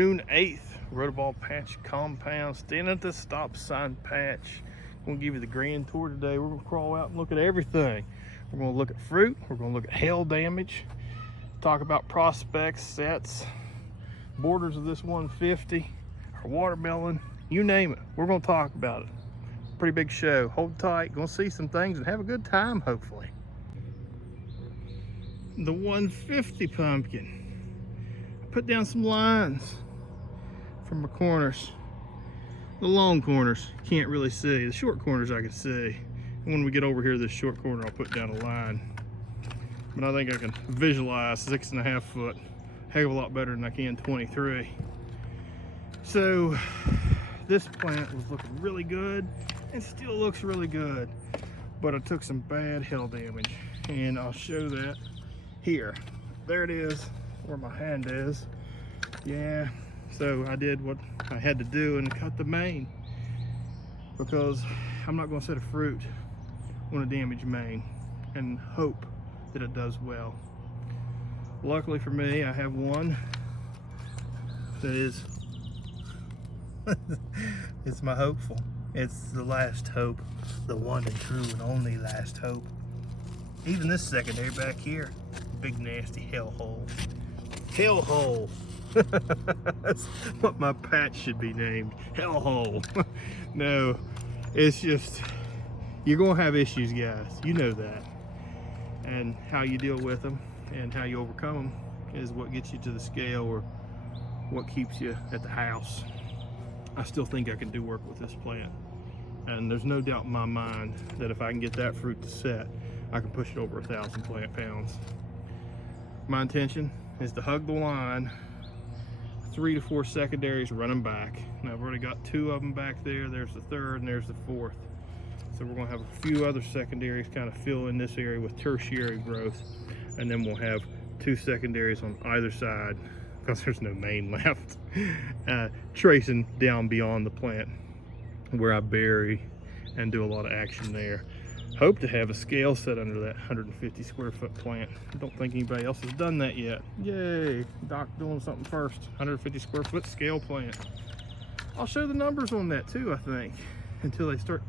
June 8th, Rotoball Patch Compound, standing at the stop sign patch. I'm gonna give you the grand tour today. We're gonna crawl out and look at everything. We're gonna look at fruit, we're gonna look at hail damage, talk about prospects, sets, borders of this 150, our watermelon, you name it. We're gonna talk about it. Pretty big show. Hold tight, gonna see some things and have a good time, hopefully. The 150 pumpkin. Put down some lines from the corners. The long corners can't really see. The short corners I can see. And when we get over here to this short corner, I'll put down a line. But I think I can visualize 6.5 foot a heck of a lot better than I can 23. So this plant was looking really good and still looks really good, but I took some bad hail damage, and I'll show that here. There it is, where my hand is. Yeah, so I did what I had to do and cut the main, because I'm not going to set a fruit on a damaged main and hope that it does well. Luckily for me, I have one that is it's my hopeful. It's the last hope, the one and true and only last hope. Even this secondary back here, big nasty hellhole. Hellhole. That's what my patch should be named. Hellhole. No, it's just, you're gonna have issues, guys. You know that. And how you deal with them and how you overcome them is what gets you to the scale, or what keeps you at the house. I still think I can do work with this plant. And there's no doubt in my mind that if I can get that fruit to set, I can push it over 1,000 plant pounds. My intention is to hug the line, 3 to 4 secondaries running back. And I've already got 2 of them back there. There's the 3rd and there's the 4th. So we're gonna have a few other secondaries kind of fill in this area with tertiary growth. And then we'll have 2 secondaries on either side, because there's no main left, tracing down beyond the plant where I bury and do a lot of action there. Hope to have a scale set under that 150 square foot plant. I don't think anybody else has done that yet. Yay, Doc doing something first. 150 square foot scale plant. I'll show the numbers on that too, I think, until they start.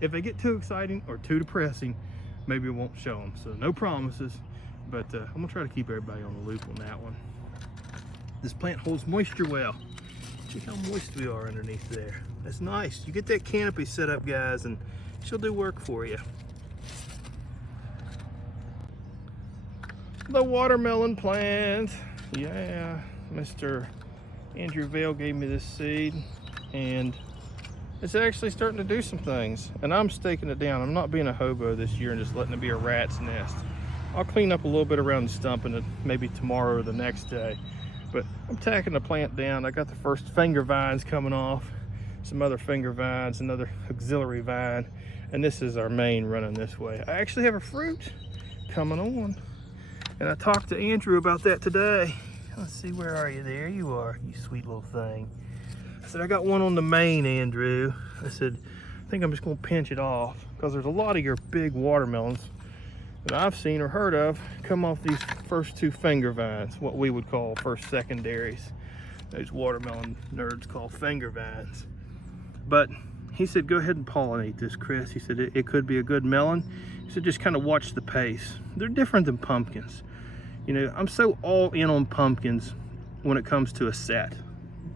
If they get too exciting or too depressing, maybe I won't show them. So no promises, but I'm gonna try to keep everybody on the loop on that one. This plant holds moisture well. Check how moist we are underneath there. That's nice. You get that canopy set up, guys, and she'll do work for you. The watermelon plant. Yeah, Mr. Andrew Vale gave me this seed, and it's actually starting to do some things. And I'm staking it down. I'm not being a hobo this year and just letting it be a rat's nest. I'll clean up a little bit around the stump and maybe tomorrow or the next day. But I'm tacking the plant down. I got the first finger vines coming off, some other finger vines, another auxiliary vine, and this is our main running this way. I actually have a fruit coming on, and I talked to Andrew about that today. Let's see, where are you? There you are, you sweet little thing. I said, I got one on the main, Andrew. I said, I think I'm just gonna pinch it off, because there's a lot of your big watermelons that I've seen or heard of come off these first 2 finger vines, what we would call first secondaries. Those watermelon nerds call finger vines. But he said, go ahead and pollinate this, Chris. He said, it could be a good melon. He said, just kind of watch the pace. They're different than pumpkins. You know, I'm so all in on pumpkins when it comes to a set.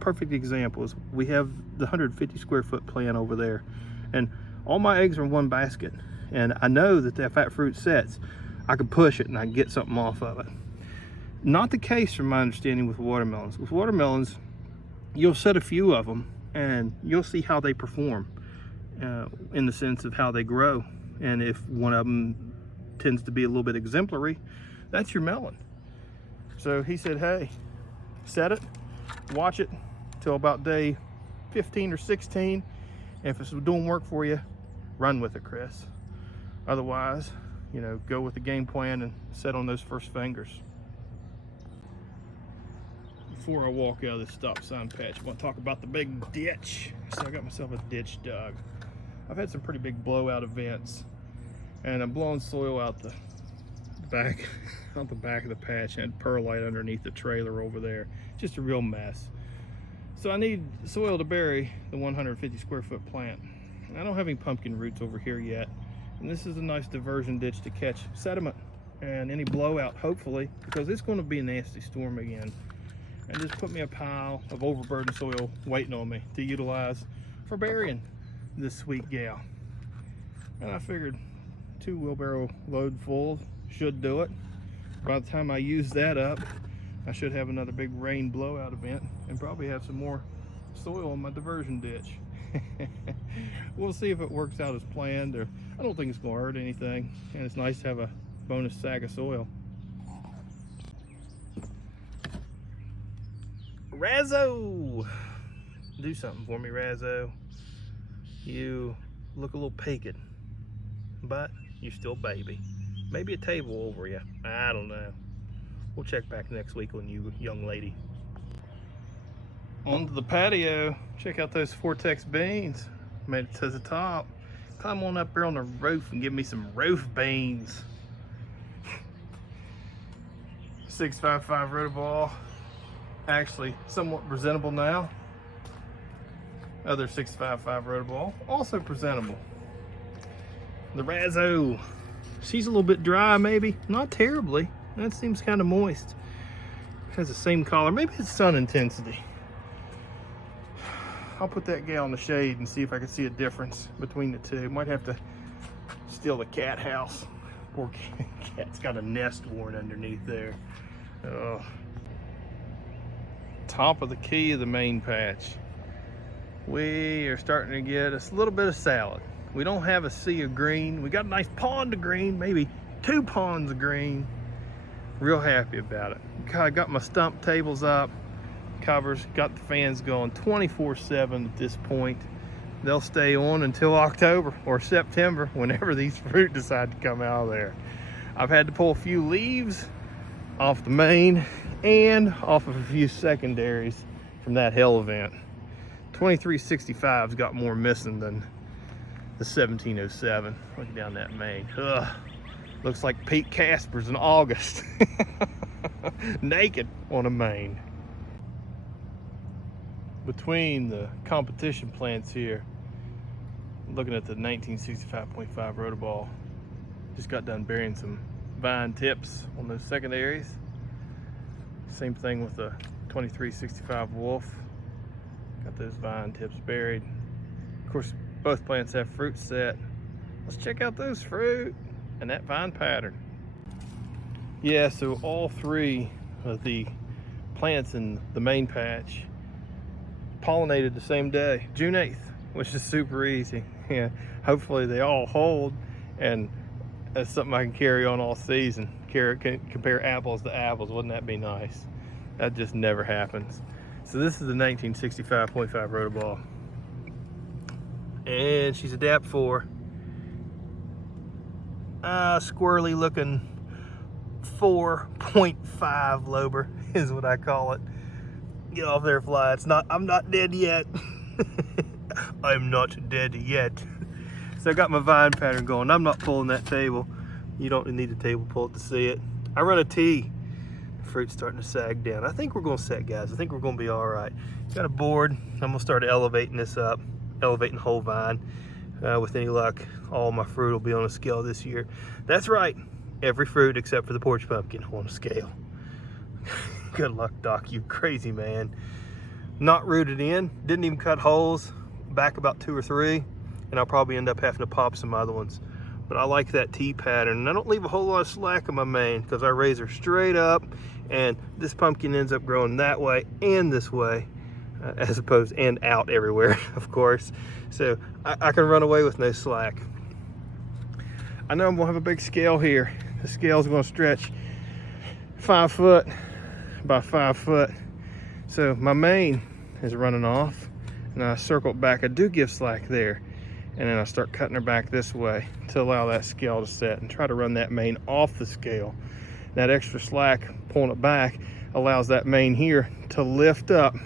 Perfect example is we have the 150 square foot plant over there, and all my eggs are in one basket. And I know that if that fruit sets, I can push it and I can get something off of it. Not the case from my understanding with watermelons. With watermelons, you'll set a few of them and you'll see how they perform in the sense of how they grow. And if one of them tends to be a little bit exemplary, that's your melon. So he said, hey, set it, watch it till about day 15 or 16. And if it's doing work for you, run with it, Chris. Otherwise, you know, go with the game plan and set on those first fingers. Before I walk out of this stop sign patch, I want to talk about the big ditch. So I got myself a ditch dug. I've had some pretty big blowout events, and I'm blowing soil out the back, out the back of the patch, and perlite underneath the trailer over there. Just a real mess. So I need soil to bury the 150 square foot plant. I don't have any pumpkin roots over here yet. And this is a nice diversion ditch to catch sediment and any blowout, hopefully, because it's going to be a nasty storm again. And just put me a pile of overburdened soil waiting on me to utilize for burying this sweet gal. And I figured 2 wheelbarrow load full should do it. By the time I use that up, I should have another big rain blowout event and probably have some more soil in my diversion ditch. We'll see if it works out as planned, or I don't think it's going to hurt anything, and it's nice to have a bonus sack of soil. Razzo! Do something for me, Razzo. You look a little peaked, but you're still baby. Maybe a table over you. I don't know. We'll check back next week on you, young lady. Onto the patio. Check out those Vortex beans. Made it to the top. Climb on up here on the roof and give me some roof beans. 655 rotoball. Actually, somewhat presentable now. Other 655 rotoball, also presentable. The Razzo. She's a little bit dry, maybe. Not terribly. That seems kind of moist. Has the same color. Maybe it's sun intensity. I'll put that gal in the shade and see if I can see a difference between the two. Might have to steal the cat house. Poor cat's got a nest worn underneath there. Top of the key of the main patch. We are starting to get a little bit of salad. We don't have a sea of green. We got a nice pond of green, maybe 2 ponds of green. Real happy about it. I got my stump tables up, covers, got the fans going 24/7 at this point. They'll stay on until October or September, whenever these fruit decide to come out of there. I've had to pull a few leaves off the main and off of a few secondaries from that hail event. 2365's got more missing than the 1707. Look down that main. Ugh. Looks like Pete Casper's in August. Naked on a main. Between the competition plants here, looking at the 1965.5 rotoball. Just got done burying some vine tips on those secondaries. Same thing with the 2365 wolf. Got those vine tips buried. Of course, both plants have fruit set. Let's check out those fruit and that vine pattern. Yeah, so all 3 of the plants in the main patch pollinated the same day, June 8th, which is super easy. Yeah, hopefully they all hold, and that's something I can carry on all season. Compare apples to apples. Wouldn't that be nice? That just never happens. So this is the 1965.5 rotoball, and she's a DAP 4. Squirrely looking 4.5 lober is what I call it. Get off there, fly. I'm not dead yet. I'm not dead yet. So I got my vine pattern going. I'm not pulling that table. You don't need a table pull to see it. I run a T. The fruit's starting to sag down. I think we're going to set, guys. I think we're going to be all right. Got a board. I'm going to start elevating this up, elevating the whole vine. With any luck, all my fruit will be on a scale this year. That's right. Every fruit except for the porch pumpkin on a scale. Good luck, Doc, you crazy man. Not rooted in, didn't even cut holes, back about 2 or 3, and I'll probably end up having to pop some other ones. But I like that T pattern, and I don't leave a whole lot of slack in my main because I raise her straight up, and this pumpkin ends up growing that way and this way, as opposed and out everywhere, of course. So I can run away with no slack. I know I'm gonna have a big scale here. The scale's gonna stretch 5 foot by 5 foot. So my main is running off, and I circle it back. I do give slack there, and then I start cutting her back this way to allow that scale to set and try to run that main off the scale. That extra slack pulling it back allows that main here to lift up,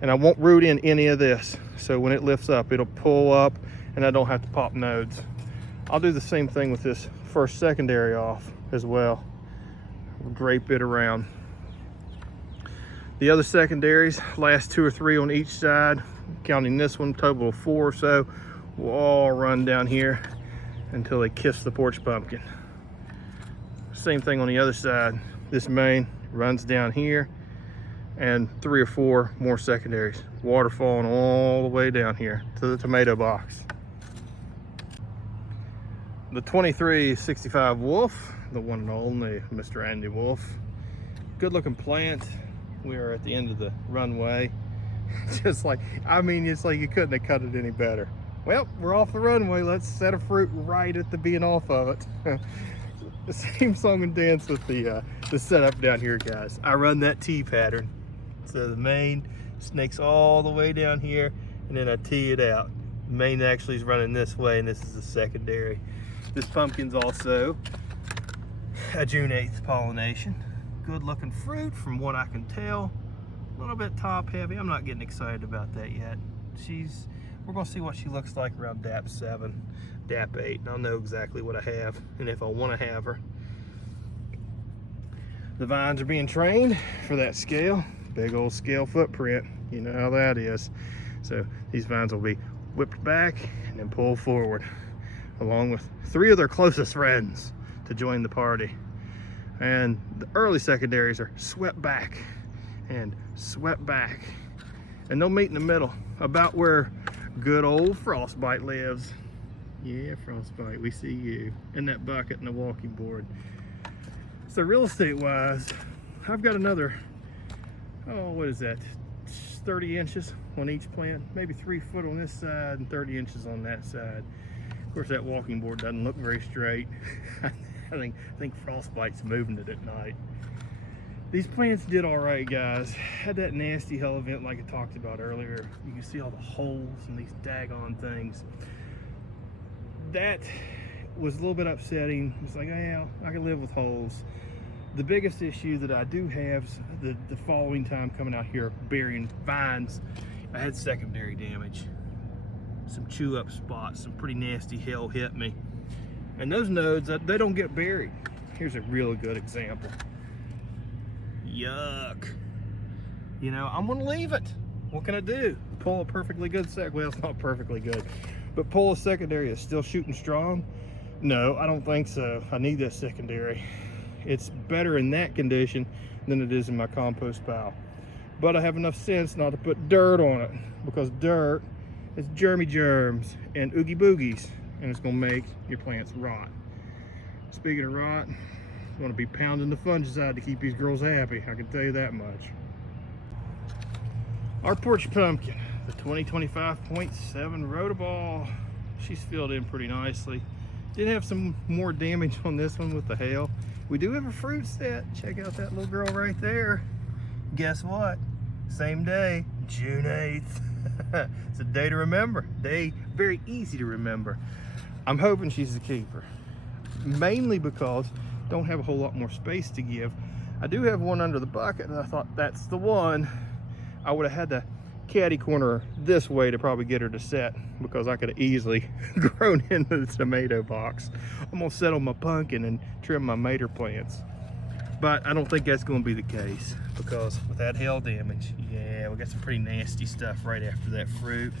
and I won't root in any of this. So when it lifts up, it'll pull up and I don't have to pop nodes. I'll do the same thing with this first secondary off as well. Drape it around. The other secondaries, last 2 or 3 on each side, counting this one, total of 4 or so, will all run down here until they kiss the porch pumpkin. Same thing on the other side. This main runs down here, and 3 or 4 more secondaries. Water falling all the way down here to the tomato box. The 2365 Wolf, the one and only Mr. Andy Wolf. Good looking plant. We are at the end of the runway. Just like, I mean, it's like you couldn't have cut it any better. Well, we're off the runway. Let's set a fruit right at the being off of it. The same song and dance with the setup down here, guys. I run that T pattern. So the main snakes all the way down here, and then I tee it out. The main actually is running this way, and this is the secondary. This pumpkin's also a June 8th pollination. Good looking fruit from what I can tell. A little bit top heavy. I'm not getting excited about that yet. We're gonna see what she looks like around DAP 7, DAP 8, and I'll know exactly what I have and if I want to have her. The vines are being trained for that scale. Big old scale footprint. You know how that is. So these vines will be whipped back and then pulled forward, along with 3 of their closest friends to join the party. And the early secondaries are swept back and swept back, and they'll meet in the middle, about where good old Frostbite lives. Yeah, Frostbite, we see you in that bucket and the walking board. So real estate wise, I've got another, oh, what is that, 30 inches on each plant, maybe 3 foot on this side and 30 inches on that side. Of course, that walking board doesn't look very straight. I think Frostbite's moving it at night. These plants did all right, guys. Had that nasty hell event like I talked about earlier. You can see all the holes and these daggone things. That was a little bit upsetting. It's like, yeah, I can live with holes. The biggest issue that I do have is the following time coming out here burying vines. I had secondary damage. Some chew up spots, some pretty nasty hail hit me. And those nodes, they don't get buried. Here's a really good example. Yuck. You know, I'm gonna leave it. What can I do? Pull a perfectly good well, it's not perfectly good, but pull a secondary that's still shooting strong? No, I don't think so. I need that secondary. It's better in that condition than it is in my compost pile. But I have enough sense not to put dirt on it, because dirt is germy germs and oogie boogies, and it's gonna make your plants rot. Speaking of rot, I'm gonna be pounding the fungicide to keep these girls happy, I can tell you that much. Our porch pumpkin, the 2025.7 Rotaball, she's filled in pretty nicely. Did have some more damage on this one with the hail. We do have a fruit set. Check out that little girl right there. Guess what? Same day, June 8th. It's a day to remember. Day very easy to remember. I'm hoping she's a keeper, mainly because I don't have a whole lot more space to give. I do have one under the bucket, and I thought that's the one. I would have had to caddy corner this way to probably get her to set, because I could have easily grown into the tomato box. I'm gonna set on my pumpkin and trim my mater plants, but I don't think that's gonna be the case, because with that hail damage, yeah, we got some pretty nasty stuff right after that fruit.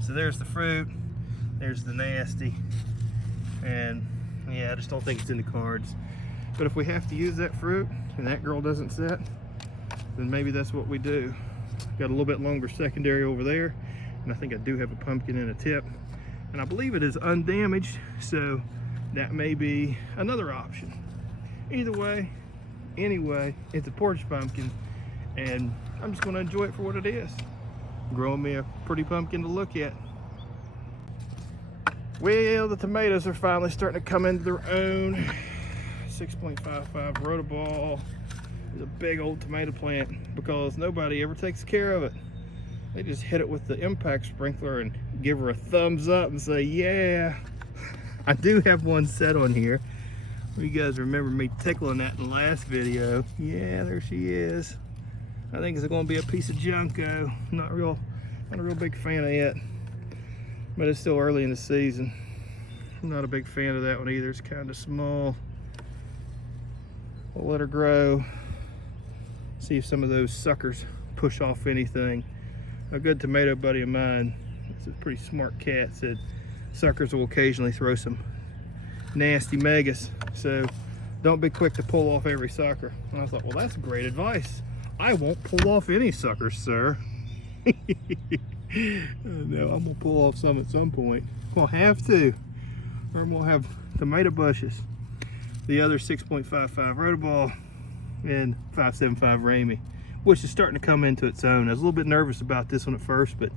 So there's the fruit, there's the nasty, and yeah, I just don't think it's in the cards. But if we have to use that fruit and that girl doesn't set, then maybe that's what we do. Got a little bit longer secondary over there, and I think I do have a pumpkin in a tip, and I believe it is undamaged, so that may be another option. Either way, anyway, it's a porch pumpkin, and I'm just going to enjoy it for what it is. Growing me a pretty pumpkin to look at. Well, the tomatoes are finally starting to come into their own. 6.55 Rotaball is a big old tomato plant, because nobody ever takes care of it. They just hit it with the impact sprinkler and give her a thumbs up and say, yeah. I do have one set on here. You guys remember me tickling that in the last video. Yeah, there she is. I think it's going to be a piece of junko. Not a real big fan of it, but it's still early in the season. I'm not a big fan of that one either. It's kind of small. We'll let her grow. See if some of those suckers push off anything. A good tomato buddy of mine, this is a pretty smart cat, said suckers will occasionally throw some nasty megas, so don't be quick to pull off every sucker. And I thought, well, that's great advice. I won't pull off any suckers, sir. No, I'm gonna pull off some at some point. We'll have to, or we'll have tomato bushes. The other 6.55 Rotoball and 575 Ramey, which is starting to come into its own. I was a little bit nervous about this one at first, but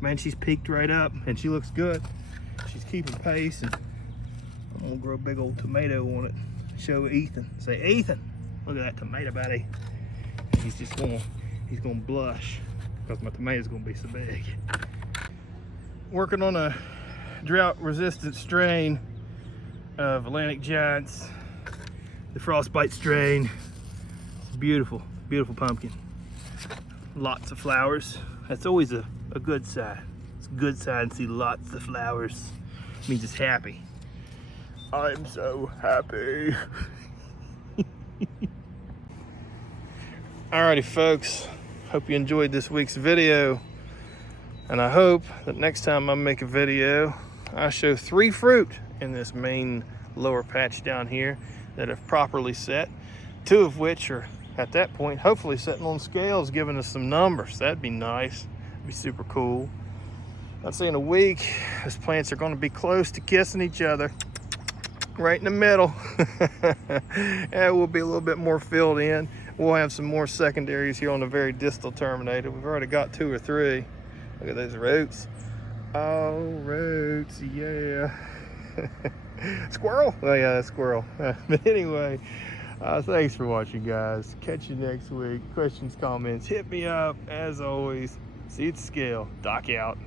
man, she's peaked right up and she looks good. She's keeping pace, and I'm gonna grow a big old tomato on it. Show Ethan. Say, Ethan, look at that tomato buddy. He's gonna blush because my tomato's gonna be so big. Working on a drought resistant strain of Atlantic Giants, the frostbite strain. Beautiful, beautiful pumpkin. Lots of flowers. That's always a good sign. It's a good sign to see lots of flowers. It means it's happy. I'm so happy. Alrighty folks, hope you enjoyed this week's video, and I hope that next time I make a video I show 3 fruit in this main lower patch down here that have properly set, 2 of which are at that point hopefully sitting on scales giving us some numbers. That'd be nice. It'd be super cool. I'd say in a week these plants are going to be close to kissing each other right in the middle. And we'll be a little bit more filled in. We'll have some more secondaries here on the very distal terminator. We've already got 2 or 3. Look at those roots. Oh, roots, yeah. Squirrel? Oh yeah, that's squirrel. But anyway, thanks for watching, guys. Catch you next week. Questions, comments, hit me up. As always, see you at the scale. Doc out.